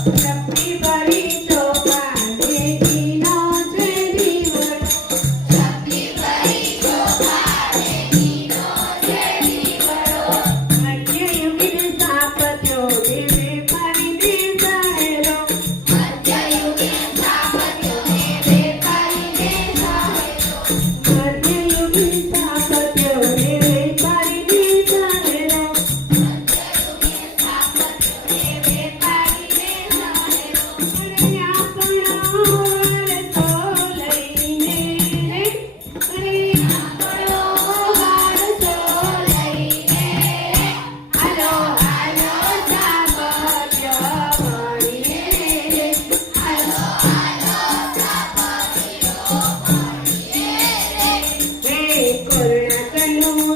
શક્તિ ભરી શોભા દેવીનો છે દીવડો. શક્તિ ભરી શોભા દેવીનો છે દીવડો. મધ્યયુગીન સ્થાપત્યો દેવે કરીને સહેરો. મધ્યયુગીન સ્થાપત્યો દેવે કરીને સહેરો. મધ્યયુગીન સ્થાપત્યો દેવે કરીને સહેરો.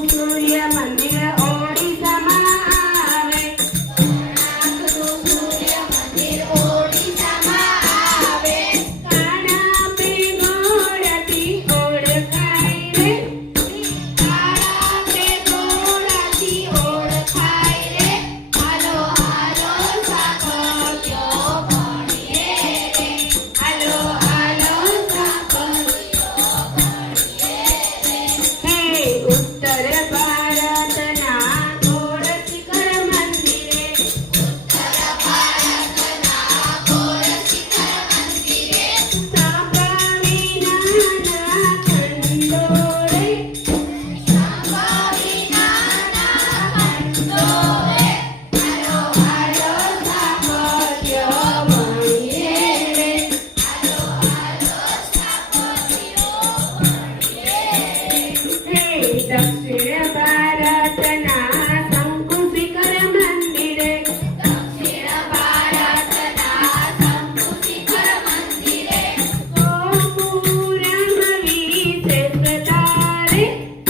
સૂર્ય મંદિર ઓડિશામાં આવે. સૂર્ય મંદિર ઓડિશામાં આવે. કાળા પેગોડાથી ઓળખાય રે. કાળા પેગોડાથી ઓળખાય રે. હાલો હાલો સાકરિયો ભણીએ રે. હાલો હાલો સાકરિયો ભણીએ રે. હે ઉત્તર ભારતના ગોળ શિખર મંદિરે. ઉત્તર ભારતના ગોળ શિખર મંદિરે. સાંભળી નાના ખંડો રે. સાંભળી નાના ખંડો રે. હાલો હાલો સાકરિયો ભણીએ રે. હાલો હાલો સાકરિયો ભણીએ રે. હે દક્ષિણ ભારતના શંકુ શિખર મંદિરે. દક્ષિણ ભારતના શંકુ શિખર મંદિરે. ગોપુરમ વિશેષતા રે.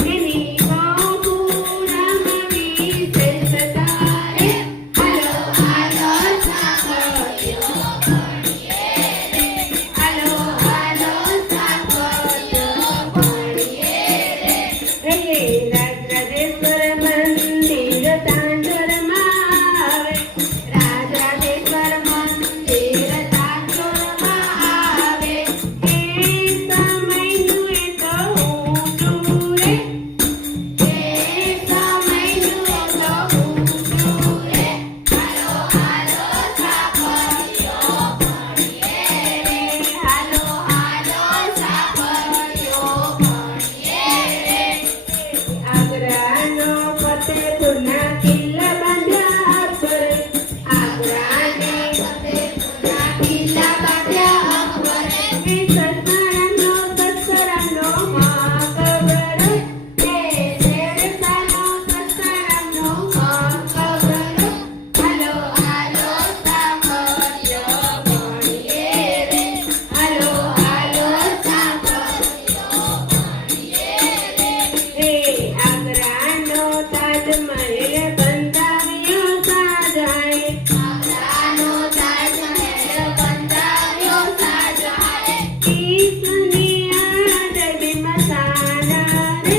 એની ગોપુરમ વિશેષતા રે. હાલો હાલો સાકરિયો ભણીએ રે. હાલો હાલો સાકરિયો ભણીએ રે. હે રાજરાજેશ્વર મંદિર તાંજોરમાં આવે. રાજરાજેશ્વર મંદિર તાંજોરમાં આવે. એ સમયનું એ તો ઊંડું રે. એ સમયનું એ તો ઊંડું રે. હાલો હાલો સાકરિયો ભણીએ રે. હાલો હાલો સાકરિયો ભણીએ રે. આગ્રાનો ફતેપુરના કિલ્લા બાંધ્યા અકબરે. આગ્રાને ફતેપુરના કિલ્લા બાંધ્યા અકબરે. એ સત્સરાનો મકબરો. એ શેરશાહનો સત્સરાનો મકબરો. હાલો હાલો સાકરિયો ભણીએ રે. હાલો હાલો સાકરિયો ભણીએ રે. હે આગ્રાનો તાજમહેલ બંધાવ્યો શાહજહાએ. આગ્રાનો તાજમહેલ બંધાવ્યો શાહજહાએ. ઈસની આદબ મસાલા રે.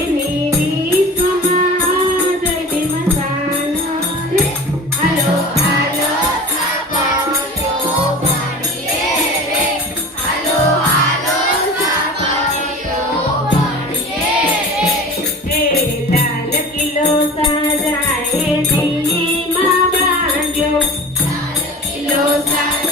એની વિશ્વમાં આદબ મસાલા રે. હાલો હાલો સાકરિયો ભણીએ રે. હાલો હાલો સાકરિયો ભણીએ રે. હે લાલ કિલ્લો શાહજહાએ દિલ્હીમાં બાંધ્યો. લાલ કિલ્લો શાહજહાએ